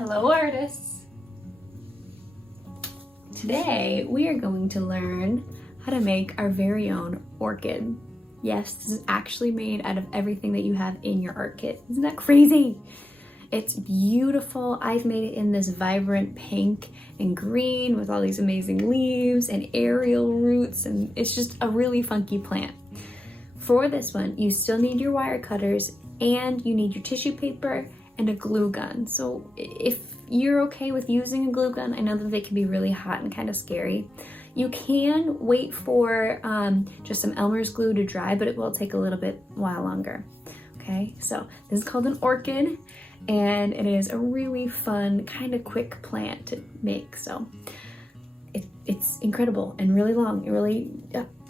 Hello artists! Today we are going to learn how to make our very own orchid. Yes, this is actually made out of everything that you have in your art kit. Isn't that crazy? It's beautiful. I've made it in this vibrant pink and green with all these amazing leaves and aerial roots, and it's just a really funky plant. For this one, you still need your wire cutters and you need your tissue paper and a glue gun. So if you're okay with using a glue gun, I know that they can be really hot and kind of scary. You can wait for just some Elmer's glue to dry, but it will take a little bit while longer. Okay, so this is called an orchid, and it is a really fun, kind of quick plant to make. So it's incredible and really long, and really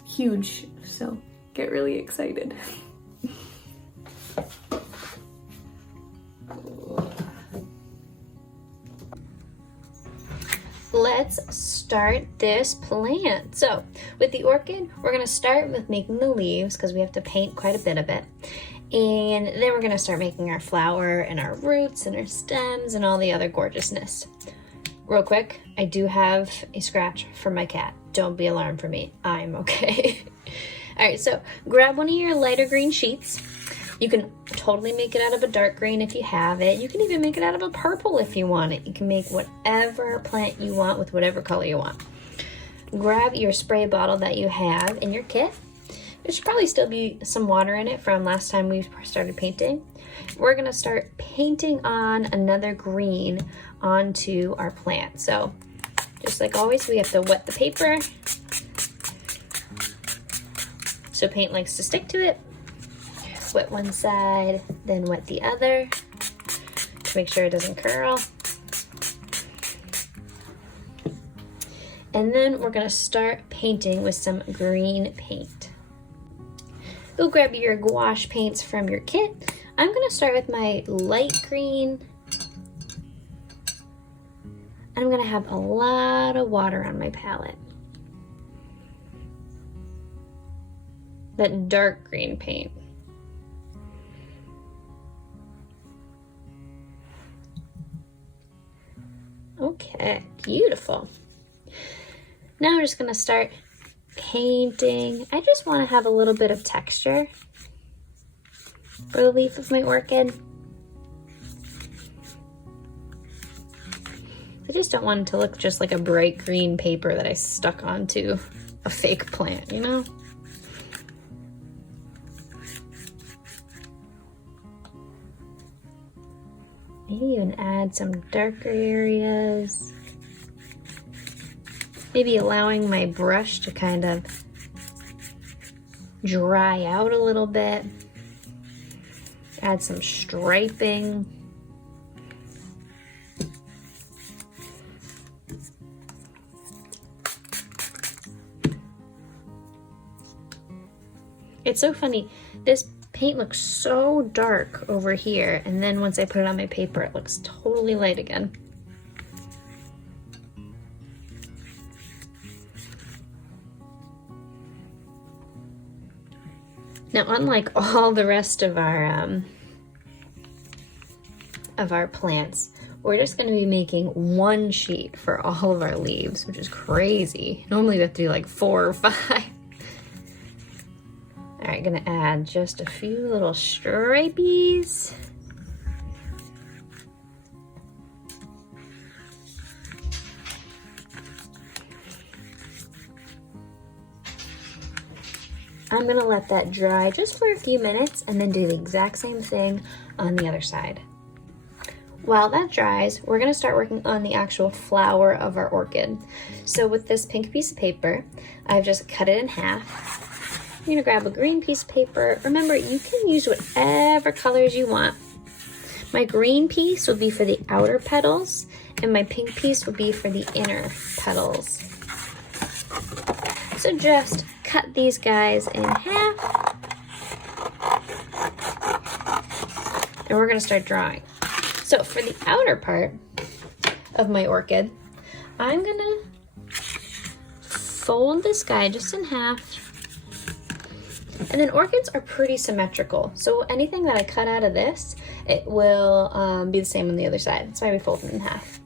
huge. So get really excited. Let's start this plant. So with the orchid, we're gonna start with making the leaves because we have to paint quite a bit of it. And then we're gonna start making our flower and our roots and our stems and all the other gorgeousness. Real quick, I do have a scratch from my cat. Don't be alarmed for me, I'm okay. All right, so grab one of your lighter green sheets. You can totally make it out of a dark green if you have it. You can even make it out of a purple if you want it. You can make whatever plant you want with whatever color you want. Grab your spray bottle that you have in your kit. There should probably still be some water in it from last time we started painting. We're gonna start painting on another green onto our plant. So just like always, we have to wet the paper so paint likes to stick to it. Wet one side, then wet the other to make sure it doesn't curl. And then we're gonna start painting with some green paint. Go grab your gouache paints from your kit. I'm gonna start with my light green. And I'm gonna have a lot of water on my palette. That dark green paint. Okay, beautiful. Now I'm just gonna start painting. I just wanna have a little bit of texture for the leaf of my orchid. I just don't want it to look just like a bright green paper that I stuck onto a fake plant, you know? Maybe even add some darker areas. Maybe allowing my brush to kind of dry out a little bit. Add some striping. It's so funny. This paint looks so dark over here, and then once I put it on my paper, it looks totally light again. Now, unlike all the rest of our plants, we're just going to be making one sheet for all of our leaves, which is crazy. Normally we have to do like 4 or 5. All right, gonna add just a few little stripies. I'm gonna let that dry just for a few minutes and then do the exact same thing on the other side. While that dries, we're gonna start working on the actual flower of our orchid. So with this pink piece of paper, I've just cut it in half. You're gonna grab a green piece of paper. Remember, you can use whatever colors you want. My green piece will be for the outer petals, and my pink piece will be for the inner petals. So just cut these guys in half. And we're gonna start drawing. So for the outer part of my orchid, I'm gonna fold this guy just in half. And then orchids are pretty symmetrical. So anything that I cut out of this, it will be the same on the other side. That's why we fold it in half.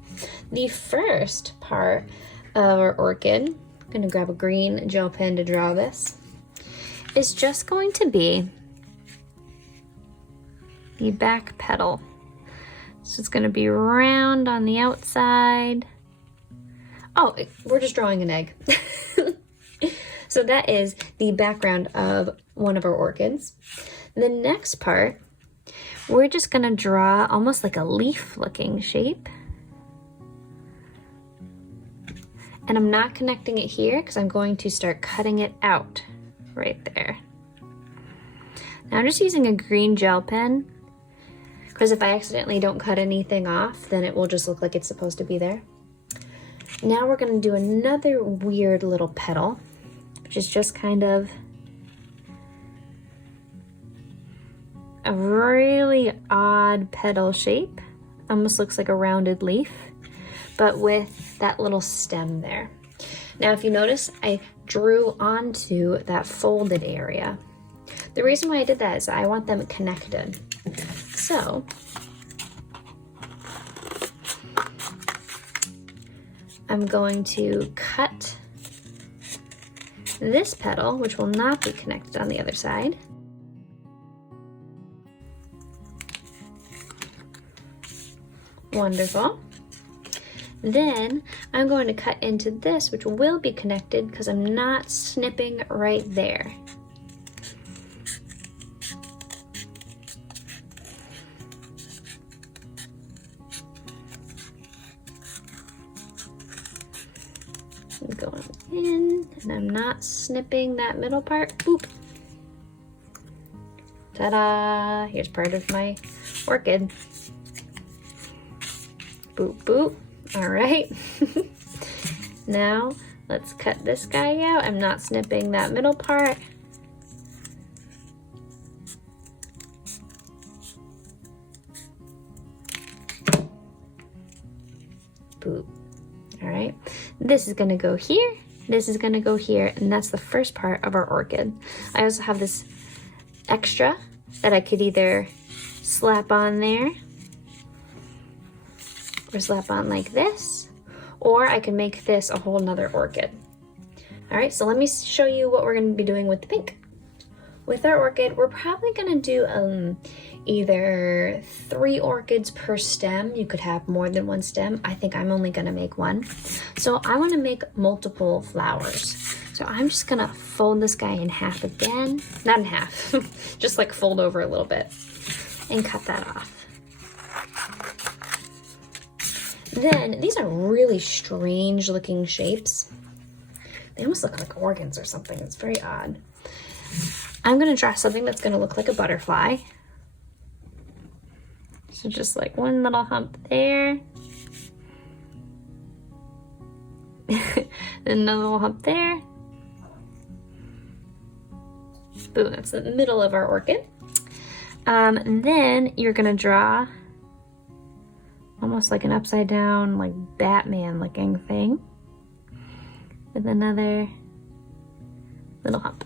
The first part of our orchid, I'm gonna grab a green gel pen to draw this, is just going to be the back petal. So it's gonna be round on the outside. Oh, we're just drawing an egg. So that is the background of one of our orchids. The next part, we're just gonna draw almost like a leaf looking shape. And I'm not connecting it here because I'm going to start cutting it out right there. Now I'm just using a green gel pen because if I accidentally don't cut anything off, then it will just look like it's supposed to be there. Now we're gonna do another weird little petal, which is just kind of a really odd petal shape. Almost looks like a rounded leaf, but with that little stem there. Now, if you notice, I drew onto that folded area. The reason why I did that is I want them connected. So, I'm going to cut this petal, which will not be connected on the other side. Wonderful. Then I'm going to cut into this, which will be connected because I'm not snipping right there. I'm going in, and I'm not snipping that middle part. Boop. Ta-da! Here's part of my orchid. Boop, boop. All right. Now let's cut this guy out. I'm not snipping that middle part. Boop. All right. This is gonna go here. This is gonna go here, and that's the first part of our orchid. I also have this extra that I could either slap on there or slap on like this, or I can make this a whole nother orchid. All right, so let me show you what we're gonna be doing with the pink. With our orchid, we're probably gonna do either 3 orchids per stem. You could have more than 1 stem. I think I'm only gonna make 1. So I wanna make multiple flowers. So I'm just gonna fold this guy in half again. Not in half, just like fold over a little bit and cut that off. Then, these are really strange looking shapes. They almost look like organs or something. It's very odd. I'm gonna draw something that's gonna look like a butterfly. So just like one little hump there. Then another little hump there. Boom, that's the middle of our orchid. And then you're gonna draw almost like an upside down, like Batman looking thing with another little hump.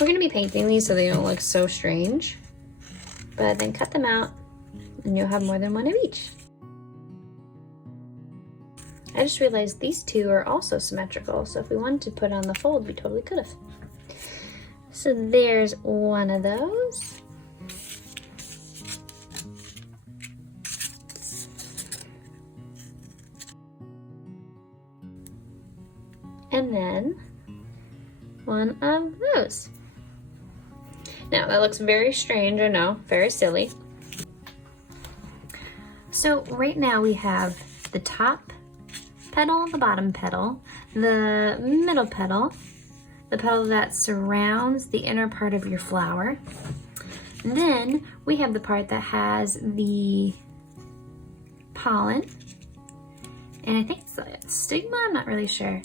We're gonna be painting these so they don't look so strange, but then cut them out and you'll have more than 1 of each. I just realized these 2 are also symmetrical, so if we wanted to put on the fold, we totally could have. So there's one of those. And then one of those. Now that looks very strange, I know, very silly. So right now we have the top petal, the bottom petal, the middle petal, the petal that surrounds the inner part of your flower. And then we have the part that has the pollen, and I think it's a stigma, I'm not really sure.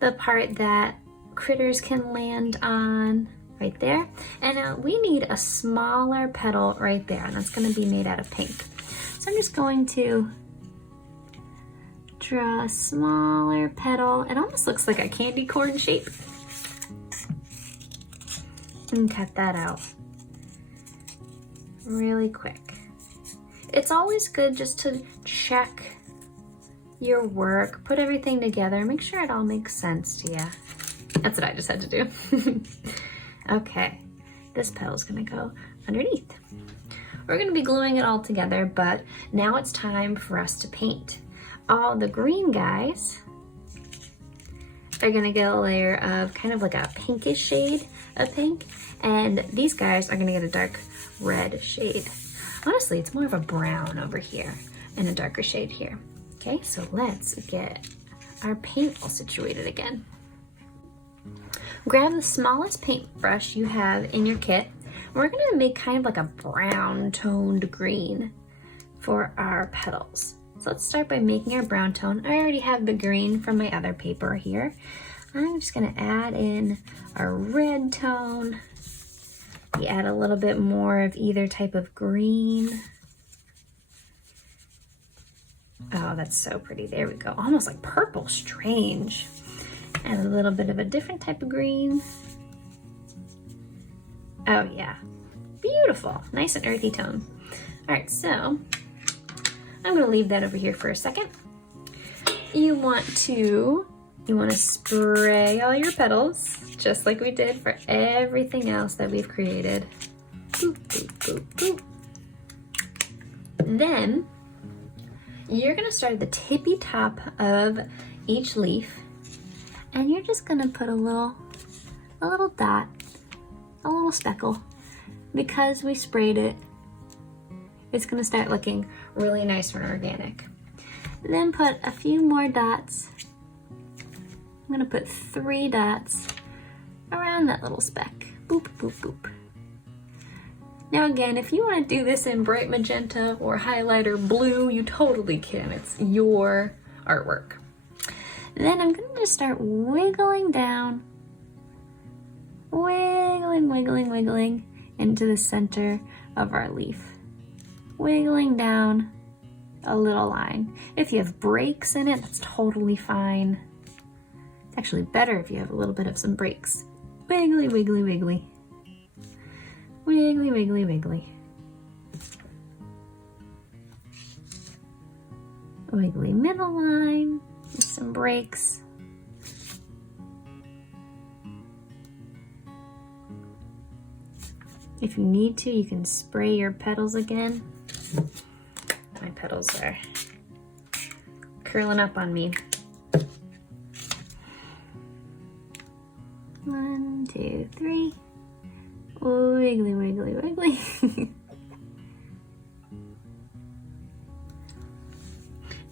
The part that critters can land on right there. And we need a smaller petal right there, and that's gonna be made out of pink. So I'm just going to draw a smaller petal. It almost looks like a candy corn shape. and cut that out really quick. It's always good just to check your work, put everything together, make sure it all makes sense to you. That's what I just had to do. Okay, this petal's gonna go underneath. We're gonna be gluing it all together, but now it's time for us to paint. All the green guys are gonna get a layer of kind of like a pinkish shade of pink, and these guys are gonna get a dark red shade. Honestly, it's more of a brown over here and a darker shade here. Okay, so let's get our paint all situated again. Grab the smallest paintbrush you have in your kit. We're gonna make kind of like a brown toned green for our petals. So let's start by making our brown tone. I already have the green from my other paper here. I'm just gonna add in our red tone. We add a little bit more of either type of green. Oh, that's so pretty. There we go. Almost like purple, strange. And a little bit of a different type of green. Oh yeah, beautiful. Nice and earthy tone. All right, so I'm gonna leave that over here for a second. You want to spray all your petals, just like we did for everything else that we've created. Boop, boop, boop, boop. Then you're gonna start at the tippy top of each leaf, and you're just gonna put a little dot, a little speckle. Because we sprayed it, it's gonna start looking really nice and organic. Then put a few more dots. I'm gonna put 3 dots around that little speck. Boop, boop, boop. Now again, if you wanna do this in bright magenta or highlighter blue, you totally can. It's your artwork. Then I'm gonna just start wiggling down, wiggling, wiggling, wiggling into the center of our leaf. Wiggling down a little line. If you have breaks in it, that's totally fine. It's actually better if you have a little bit of some breaks. Wiggly, wiggly, wiggly. Wiggly, wiggly, wiggly. Wiggly middle line with some breaks. If you need to, you can spray your petals again. My petals are curling up on me. 1, 2, 3. Wiggly, wiggly, wiggly.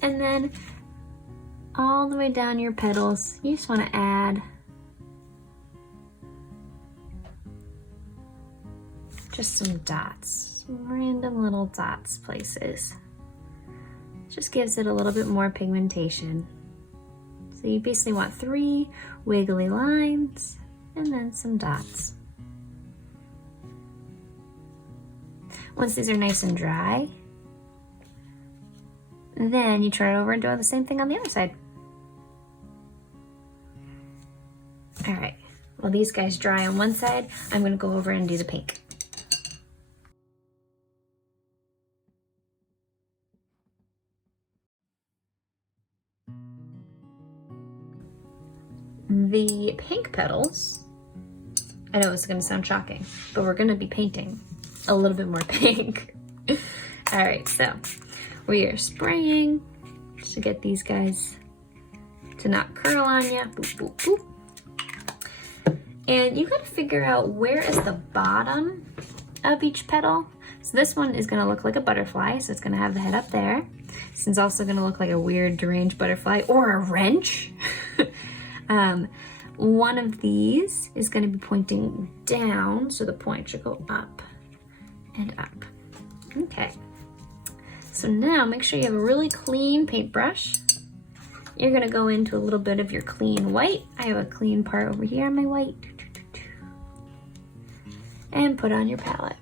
And then all the way down your petals, you just want to add just some dots, some random little dots places. Just gives it a little bit more pigmentation. So you basically want 3 wiggly lines and then some dots. Once these are nice and dry, then you turn it over and do the same thing on the other side. All right, while these guys dry on one side, I'm gonna go over and do the pink. The pink petals, I know it's gonna sound shocking, but we're gonna be painting a little bit more pink. All right, so we are spraying just to get these guys to not curl on you. Boop, boop, boop. And you gotta figure out where is the bottom of each petal. So this one is gonna look like a butterfly, so it's gonna have the head up there. This one's also gonna look like a weird deranged butterfly or a wrench. One of these is going to be pointing down, so the point should go up and up. Okay, so now make sure you have a really clean paintbrush. You're going to go into a little bit of your clean white. I have a clean part over here on my white. And put on your palette.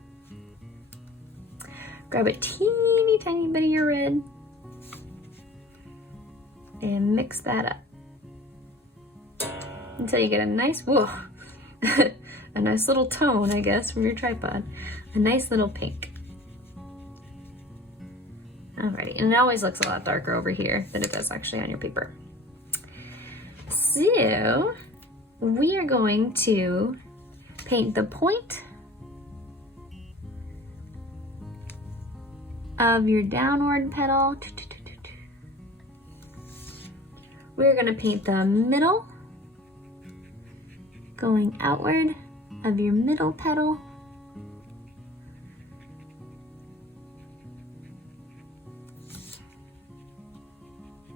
Grab a teeny tiny bit of your red and mix that up until you get a nice, whoa, a a nice little tone, I guess, from your tripod. A nice little pink. Alrighty, and it always looks a lot darker over here than it does actually on your paper. So, we are going to paint the point of your downward petal. We're gonna paint the middle going outward of your middle petal.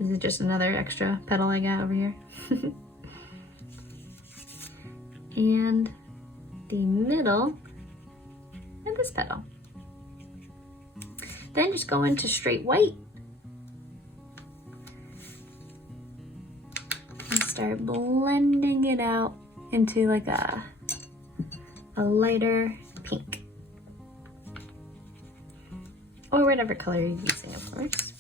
This is just another extra petal I got over here. And the middle of this petal. Then just go into straight white and start blending it out into like a lighter pink. Or whatever color you're using, of course.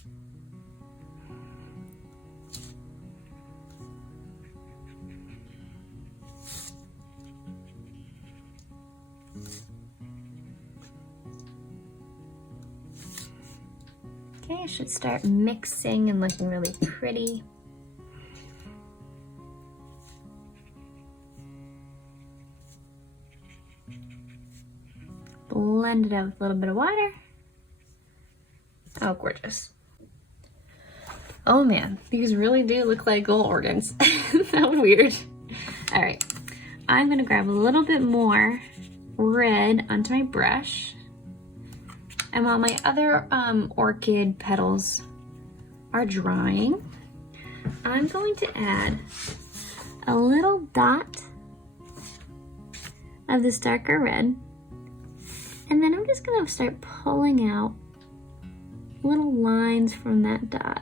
Okay, it should start mixing and looking really pretty. Blend it out with a little bit of water. Oh, gorgeous. Oh man, these really do look like gold organs. Isn't that weird? All right, I'm gonna grab a little bit more red onto my brush. And while my other orchid petals are drying, I'm going to add a little dot of this darker red. And then I'm just gonna start pulling out little lines from that dot.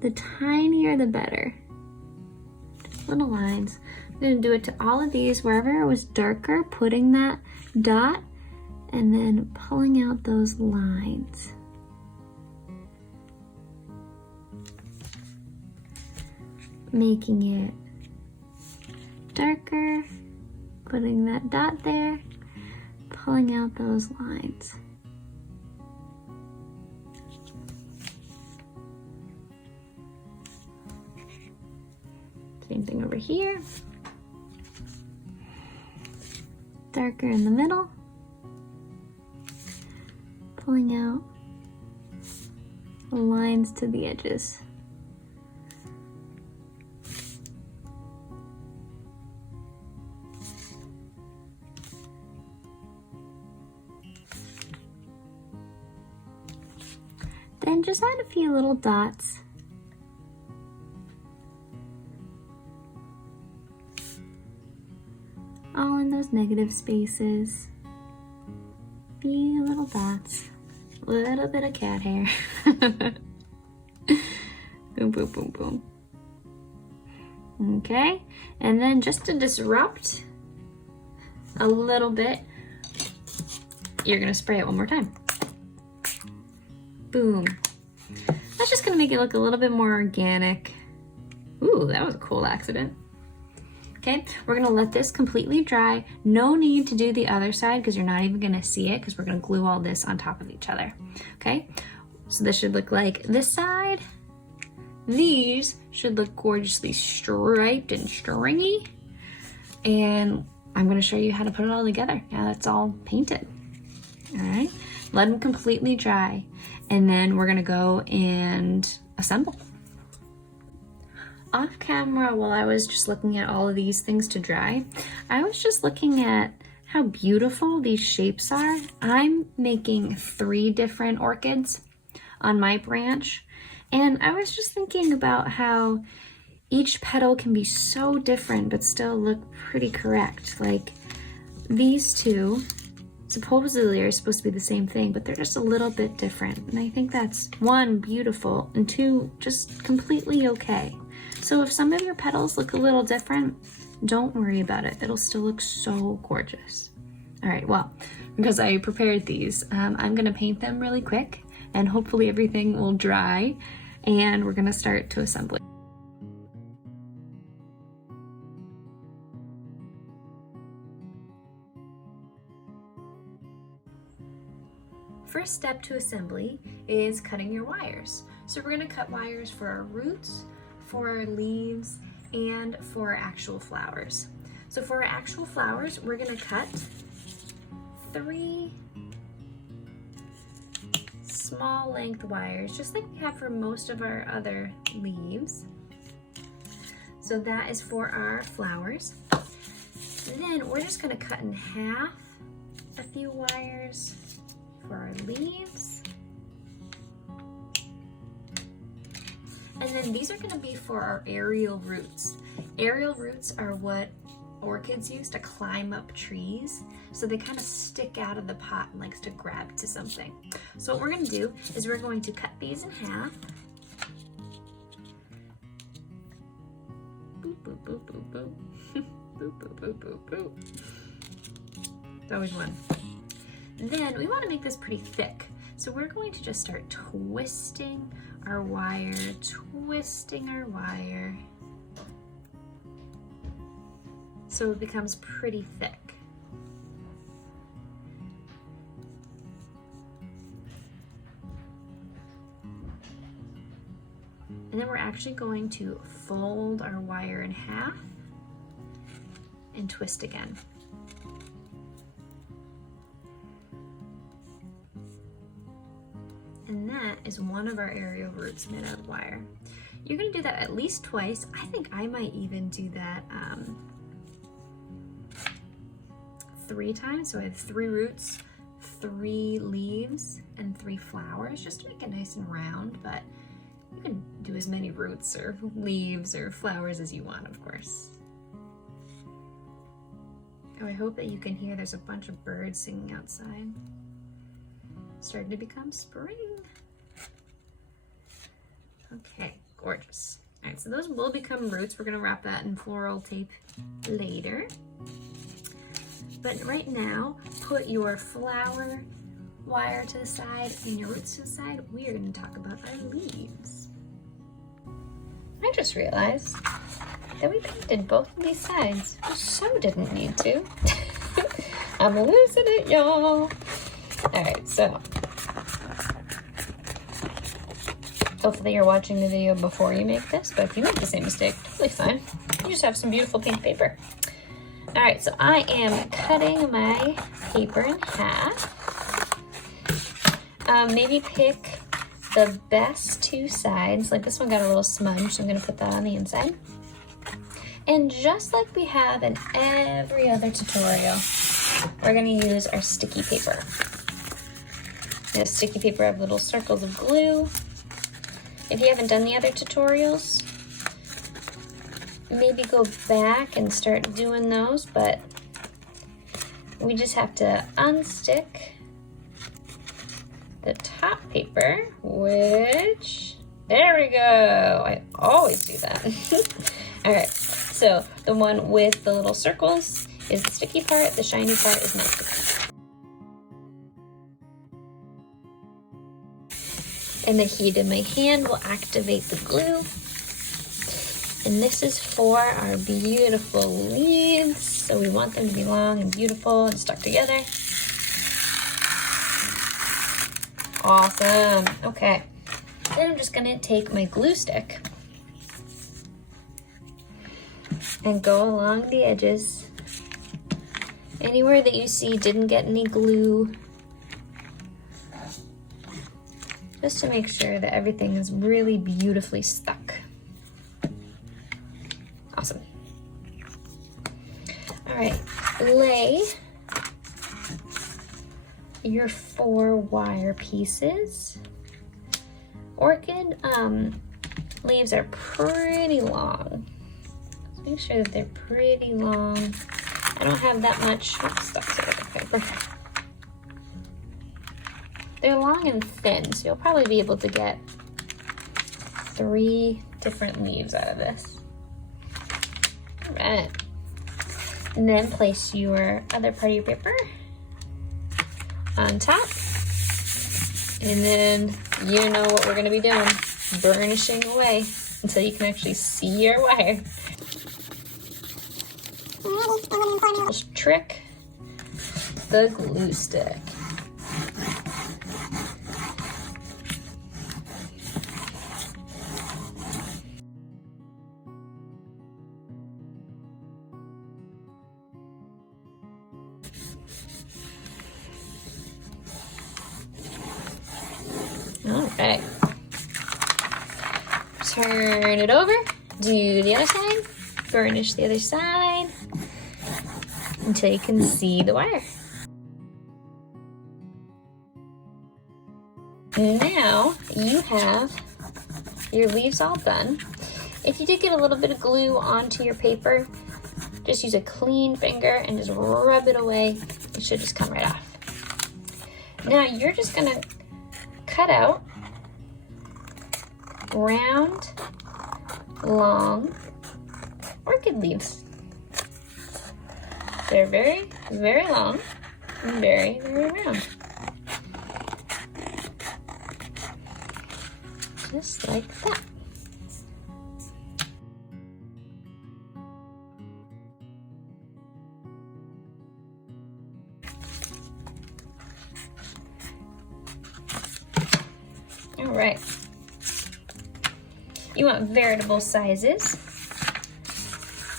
The tinier the better. Just little lines. I'm gonna do it to all of these, wherever it was darker, putting that dot and then pulling out those lines. Making it darker, putting that dot there, pulling out those lines. Same thing over here. Darker in the middle. Pulling out the lines to the edges. Then just add a few little dots. All in those negative spaces. Few little dots. A little bit of cat hair. Boom, boom, boom, boom. Okay, and then just to disrupt a little bit, you're gonna spray it one more time. Boom. That's just gonna make it look a little bit more organic. Ooh, that was a cool accident. Okay, we're gonna let this completely dry. No need to do the other side because you're not even gonna see it because we're gonna glue all this on top of each other. Okay, so this should look like this side. These should look gorgeously striped and stringy. And I'm gonna show you how to put it all together now that's all painted. All right, let them completely dry. And then we're gonna go and assemble. Off camera, while I was just looking at all of these things to dry, I was just looking at how beautiful these shapes are. I'm making 3 different orchids on my branch, and I was just thinking about how each petal can be so different but still look pretty correct. Like these two supposedly are supposed to be the same thing, but they're just a little bit different. And I think that's 1, beautiful, and 2, just completely okay. So if some of your petals look a little different, don't worry about it. It'll still look so gorgeous. All right, well, because I prepared these, I'm gonna paint them really quick and hopefully everything will dry and we're gonna start to assemble it. first step to assembly is cutting your wires. So we're gonna cut wires for our roots, for our leaves, and for our actual flowers. So for our actual flowers, we're gonna cut 3 small length wires, just like we have for most of our other leaves. So that is for our flowers. And then we're just gonna cut in half a few wires for our leaves. And then these are gonna be for our aerial roots. Aerial roots are what orchids use to climb up trees. So they kind of stick out of the pot and likes to grab to something. So what we're gonna do is we're going to cut these in half. Boop, boop, boop, boop, boop. Boop, boop, boop, boop, boop. It's always one. Then we want to make this pretty thick. So we're going to just start twisting our wire, so it becomes pretty thick. And then we're actually going to fold our wire in half and twist again. And that is one of our aerial roots made out of wire. You're gonna do that at least twice. I think I might even do that 3 times. So I have 3 roots, 3 leaves, and 3 flowers, just to make it nice and round, but you can do as many roots or leaves or flowers as you want, of course. Oh, I hope that you can hear there's a bunch of birds singing outside. Starting to become spring. Okay, gorgeous. All right, so those will become roots. We're gonna wrap that in floral tape later. But right now, put your flower wire to the side and your roots to the side. We are gonna talk about our leaves. I just realized that we painted both of these sides. We so didn't need to. I'm losing it, y'all. All right, so hopefully you're watching the video before you make this, but if you make the same mistake, totally fine. You just have some beautiful pink paper. All right, so I am cutting my paper in half. Maybe pick the best 2 sides. Like this one got a little smudge, so I'm gonna put that on the inside. And just like we have in every other tutorial, we're gonna use our sticky paper. The sticky paper have little circles of glue. If you haven't done the other tutorials, maybe go back and start doing those, but we just have to unstick the top paper, which, there we go. I always do that. All right, so the one with the little circles is the sticky part, the shiny part is not sticky. And the heat in my hand will activate the glue. And this is for our beautiful leaves. So we want them to be long and beautiful and stuck together. Awesome. Okay. Then I'm just gonna take my glue stick and go along the edges. Anywhere that you see didn't get any glue, just to make sure that everything is really beautifully stuck. Awesome. All right, lay your 4 wire pieces. Orchid leaves are pretty long. So make sure that they're pretty long. I don't have that much stuff to the paper. They're long and thin, so you'll probably be able to get 3 different leaves out of this. All right. And then place your other part of your paper on top. And then you know what we're gonna be doing. Burnishing away until you can actually see your wire. Just trick the glue stick. All right. Turn it over, do the other side, burnish the other side until you can see the wire. Now you have your leaves all done. If you did get a little bit of glue onto your paper, just use a clean finger and just rub it away. It should just come right off. Now you're just gonna cut out round, long orchid leaves. They're very, very long and very, very round. Just like that. All right. You want veritable sizes,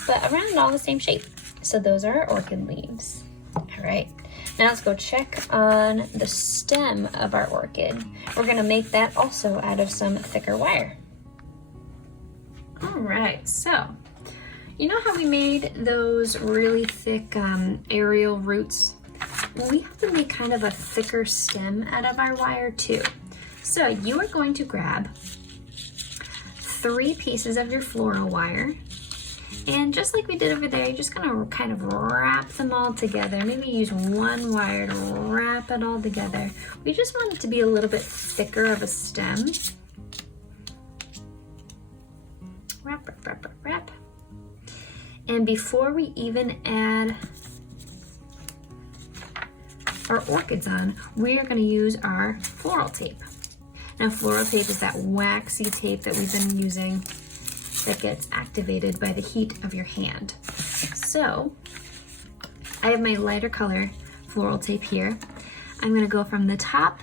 but around all the same shape. So those are our orchid leaves. All right, now let's go check on the stem of our orchid. We're gonna make that also out of some thicker wire. All right, so you know how we made those really thick aerial roots? Well, we have to make kind of a thicker stem out of our wire too. So you are going to grab 3 pieces of your floral wire, and just like we did over there, you're just gonna kind of wrap them all together. Maybe use one wire to wrap it all together. We just want it to be a little bit thicker of a stem. Wrap, wrap, wrap, wrap, wrap. And before we even add our orchids on, we are gonna use our floral tape. Now, floral tape is that waxy tape that we've been using that gets activated by the heat of your hand. So, I have my lighter color floral tape here. I'm gonna go from the top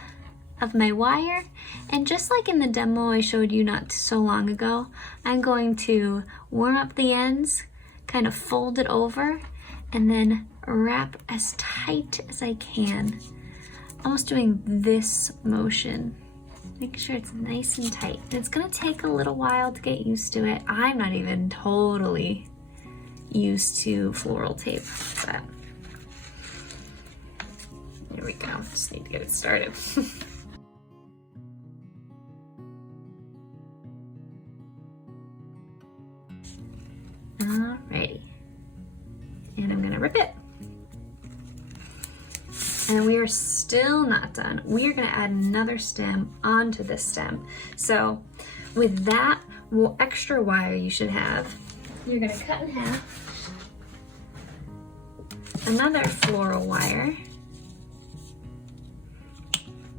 of my wire, and just like in the demo I showed you not so long ago, I'm going to warm up the ends, kind of fold it over, and then wrap as tight as I can. Almost doing this motion. Make sure it's nice and tight. It's gonna take a little while to get used to it. I'm not even totally used to floral tape, but here we go. Just need to get it started. Alrighty, and I'm gonna rip it. And we are still not done. We are gonna add another stem onto this stem. So with that extra wire you should have, you're gonna cut in half another floral wire,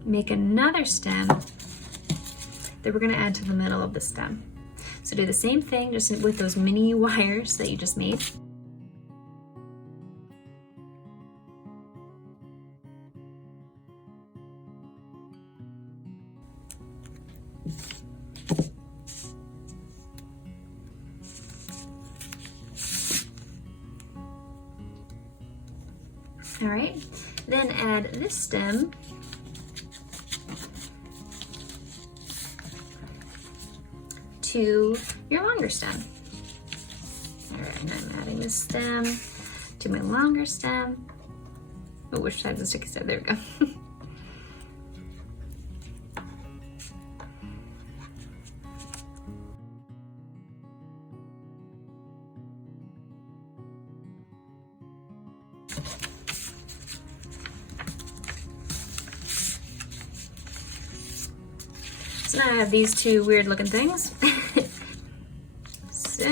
make another stem that we're gonna add to the middle of the stem. So do the same thing just with those mini wires that you just made. All right, then add this stem to your longer stem. All right, and I'm adding this stem to my longer stem. Oh, which side's the sticky side? There we go. So now I have these two weird looking things. So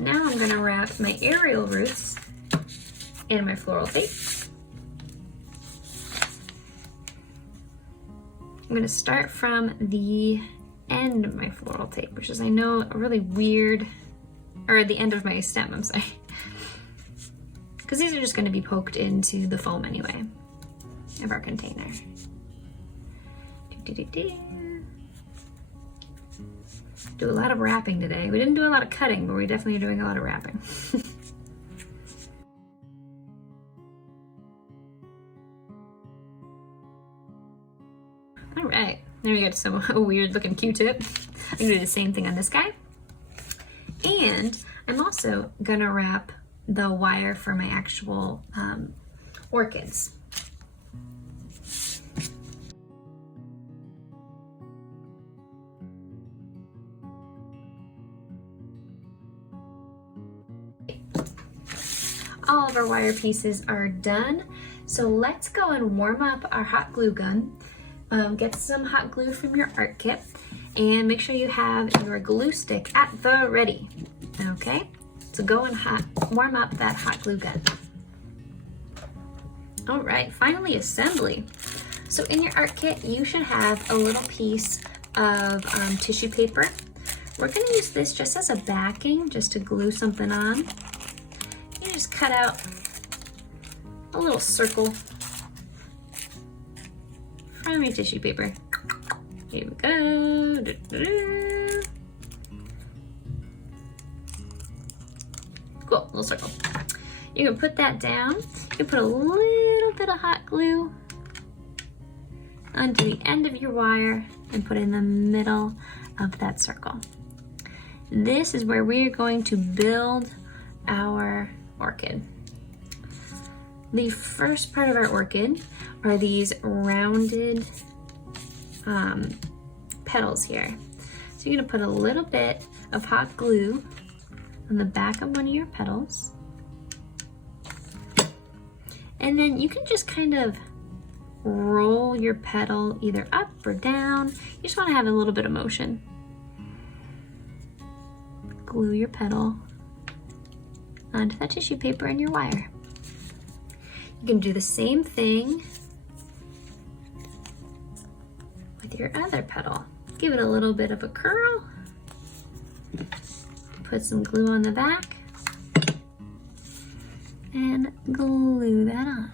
now I'm gonna wrap my aerial roots in my floral tape. I'm gonna start from the end of my floral tape, which is, I know, a really weird, or the end of my stem, I'm sorry. Because these are just gonna be poked into the foam anyway of our container. Do a lot of wrapping today. We didn't do a lot of cutting, but we definitely are doing a lot of wrapping. right, there we got some weird looking Q-tip. I'm gonna do the same thing on this guy. And I'm also gonna wrap the wire for my actual orchids. All of our wire pieces are done. So let's go and warm up our hot glue gun. Get some hot glue from your art kit and make sure you have your glue stick at the ready. Okay, so go and warm up that hot glue gun. All right, finally assembly. So in your art kit, you should have a little piece of tissue paper. We're gonna use this just as a backing, just to glue something on. You just cut out a little circle from your tissue paper. Here we go. Cool, little circle. You're gonna put that down. You put a little bit of hot glue onto the end of your wire and put it in the middle of that circle. This is where we are going to build our orchid. The first part of our orchid are these rounded petals here. So you're gonna put a little bit of hot glue on the back of one of your petals. And then you can just kind of roll your petal either up or down. You just wanna have a little bit of motion. Glue your petal onto that tissue paper and your wire. You can do the same thing with your other petal. Give it a little bit of a curl. Put some glue on the back and glue that on.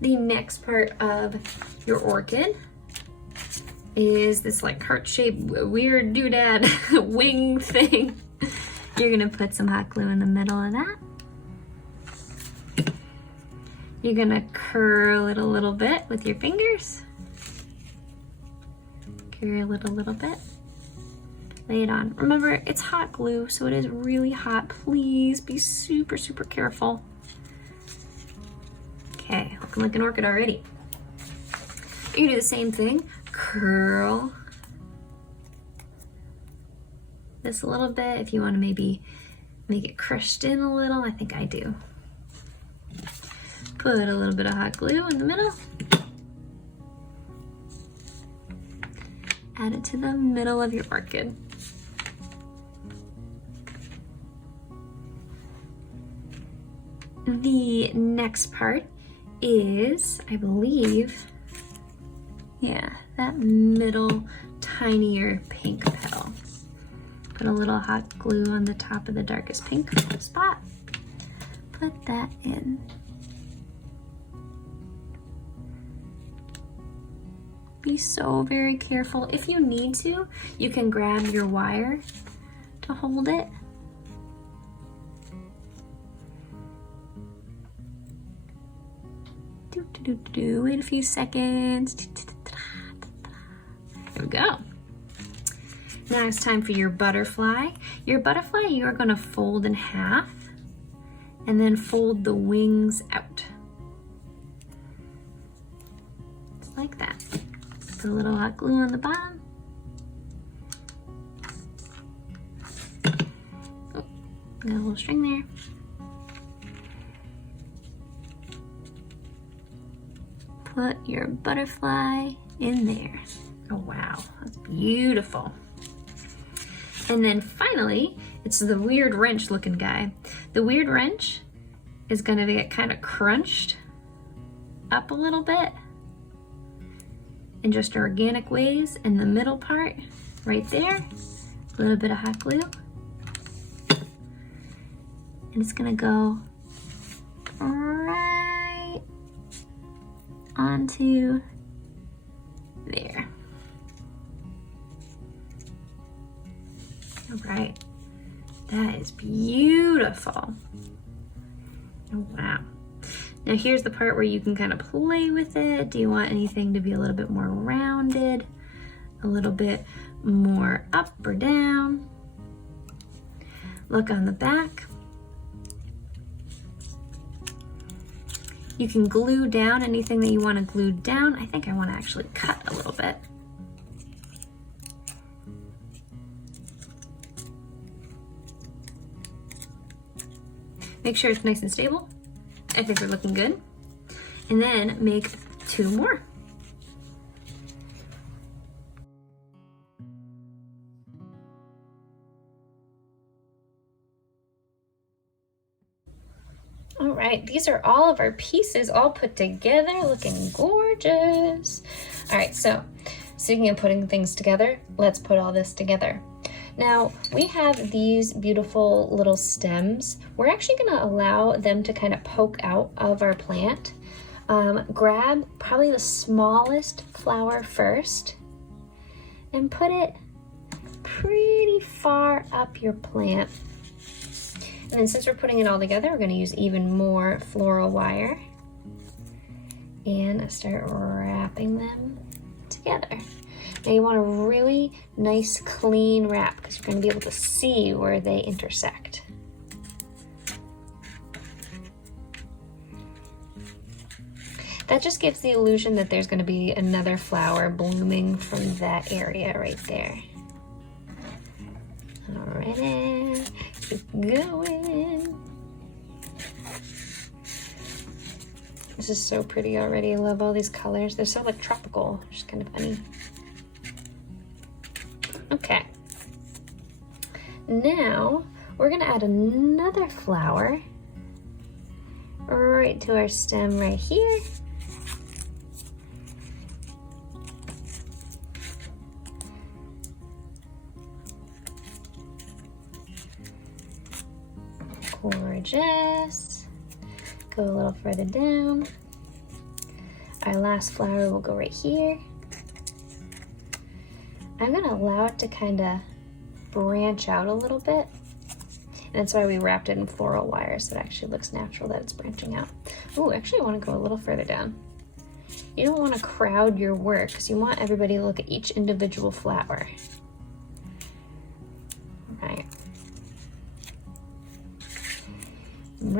The next part of your orchid is this like heart-shaped weird doodad wing thing. You're gonna put some hot glue in the middle of that. You're gonna curl it a little bit with your fingers. Curl it a little bit. Lay it on. Remember, it's hot glue, so it is really hot. Please be super, super careful. Okay, looking like an orchid already. You can do the same thing. Curl this a little bit if you want to maybe make it crushed in a little. I think I do. Put a little bit of hot glue in the middle. Add it to the middle of your orchid. The next part is, I believe, yeah, that middle tinier pink petal. Put a little hot glue on the top of the darkest pink spot. Put that in. Be so very careful. If you need to, you can grab your wire to hold it. Wait a few seconds. There we go. Now it's time for your butterfly. Your butterfly, you are going to fold in half and then fold the wings out. Just like that. Put a little hot glue on the bottom. Oh, got a little string there. Put your butterfly in there. Oh wow, that's beautiful. And then finally, it's the weird wrench looking guy. The weird wrench is gonna get kind of crunched up a little bit in just organic ways. In the middle part, right there, a little bit of hot glue. And it's gonna go right onto there. All right, that is beautiful. Oh, wow. Now here's the part where you can kind of play with it. Do you want anything to be a little bit more rounded? A little bit more up or down? Look on the back. You can glue down anything that you want to glue down. I think I want to actually cut a little bit. Make sure it's nice and stable. I think we're looking good. And then make 2 more. All right, these are all of our pieces all put together, looking gorgeous. All right, so speaking of putting things together, let's put all this together. Now, we have these beautiful little stems. We're actually gonna allow them to kind of poke out of our plant. Grab probably the smallest flower first and put it pretty far up your plant. And then since we're putting it all together, we're gonna use even more floral wire and start wrapping them together. Now you want a really nice clean wrap because you're going to be able to see where they intersect. That just gives the illusion that there's going to be another flower blooming from that area right there. Alrighty, keep going. This is so pretty already. I love all these colors. They're so like tropical, which is kind of funny. Okay, now we're gonna add another flower right to our stem right here. Gorgeous. Go a little further down. Our last flower will go right here. I'm gonna allow it to kind of branch out a little bit. And that's why we wrapped it in floral wire, so it actually looks natural that it's branching out. Oh, actually I wanna go a little further down. You don't wanna crowd your work, because you want everybody to look at each individual flower. Right. I'm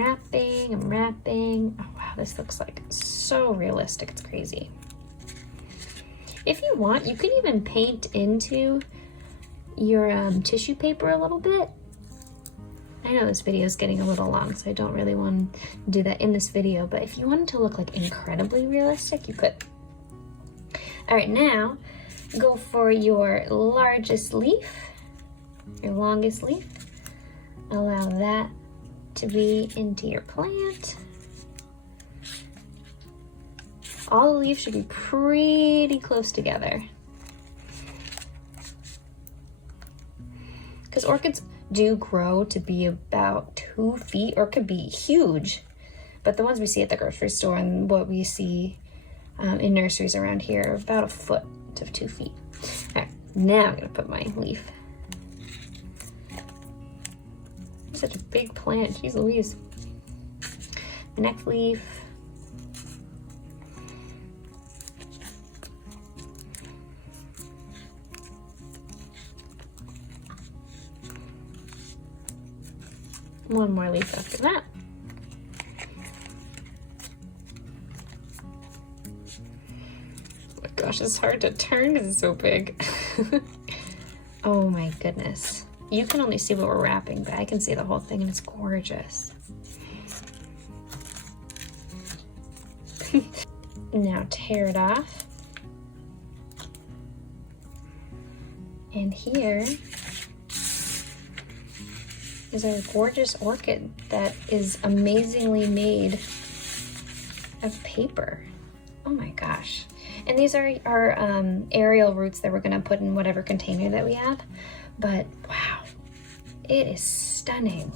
wrapping. Oh wow, this looks like so realistic, it's crazy. If you want, you can even paint into your tissue paper a little bit. I know this video is getting a little long, so I don't really want to do that in this video, but if you want it to look like incredibly realistic, you could. All right, now go for your largest leaf, your longest leaf. Allow that to be into your plant. All the leaves should be pretty close together. Because orchids do grow to be about 2 feet, or could be huge. But the ones we see at the grocery store and what we see in nurseries around here are about 1 foot to 2 feet. All right, now I'm gonna put my leaf. Such a big plant, jeez Louise. The next leaf. One more leaf after that. Oh my gosh, it's hard to turn because it's so big. Oh my goodness. You can only see what we're wrapping, but I can see the whole thing and it's gorgeous. Now tear it off. And here is our gorgeous orchid that is amazingly made of paper. Oh my gosh. And these are our aerial roots that we're gonna put in whatever container that we have. But wow, it is stunning.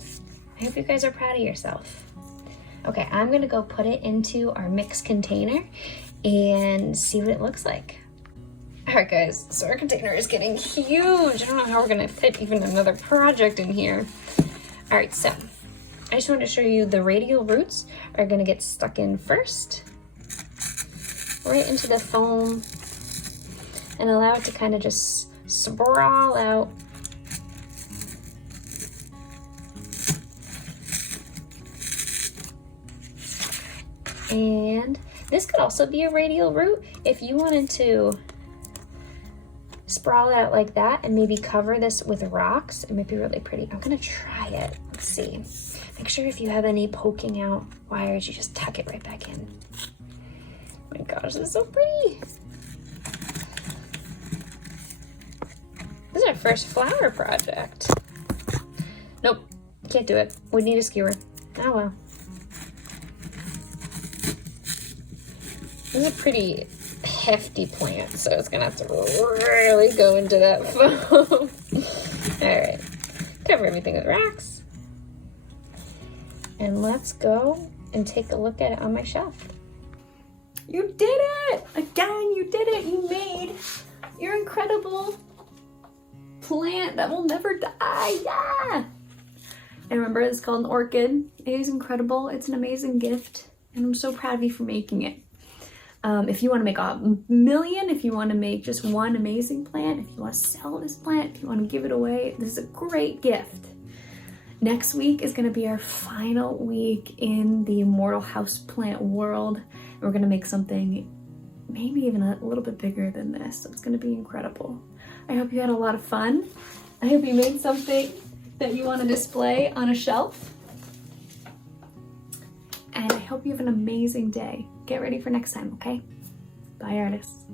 I hope you guys are proud of yourself. Okay, I'm gonna go put it into our mix container and see what it looks like. All right guys, so our container is getting huge. I don't know how we're gonna fit even another project in here. All right, so I just wanted to show you the radial roots are gonna get stuck in first, right into the foam, and allow it to kind of just sprawl out. And this could also be a radial root if you wanted to sprawl out like that and maybe cover this with rocks. It might be really pretty. I'm gonna try it. Let's see. Make sure if you have any poking out wires, you just tuck it right back in. Oh my gosh, this is so pretty. This is our first flower project. Nope, can't do it. We need a skewer. Oh well. This is a pretty hefty plant, so it's gonna have to really go into that foam. All right, cover everything with rocks. And let's go and take a look at it on my shelf. You did it! Again, you did it! You made your incredible plant that will never die! Yeah! And remember, it's called an orchid. It is incredible. It's an amazing gift, and I'm so proud of you for making it. If you want to make a million, if you want to make just one amazing plant, if you want to sell this plant, if you want to give it away, this is a great gift. Next week is going to be our final week in the Immortal houseplant world. And we're going to make something maybe even a little bit bigger than this. So it's going to be incredible. I hope you had a lot of fun. I hope you made something that you want to display on a shelf. And I hope you have an amazing day. Get ready for next time, okay? Bye, artists.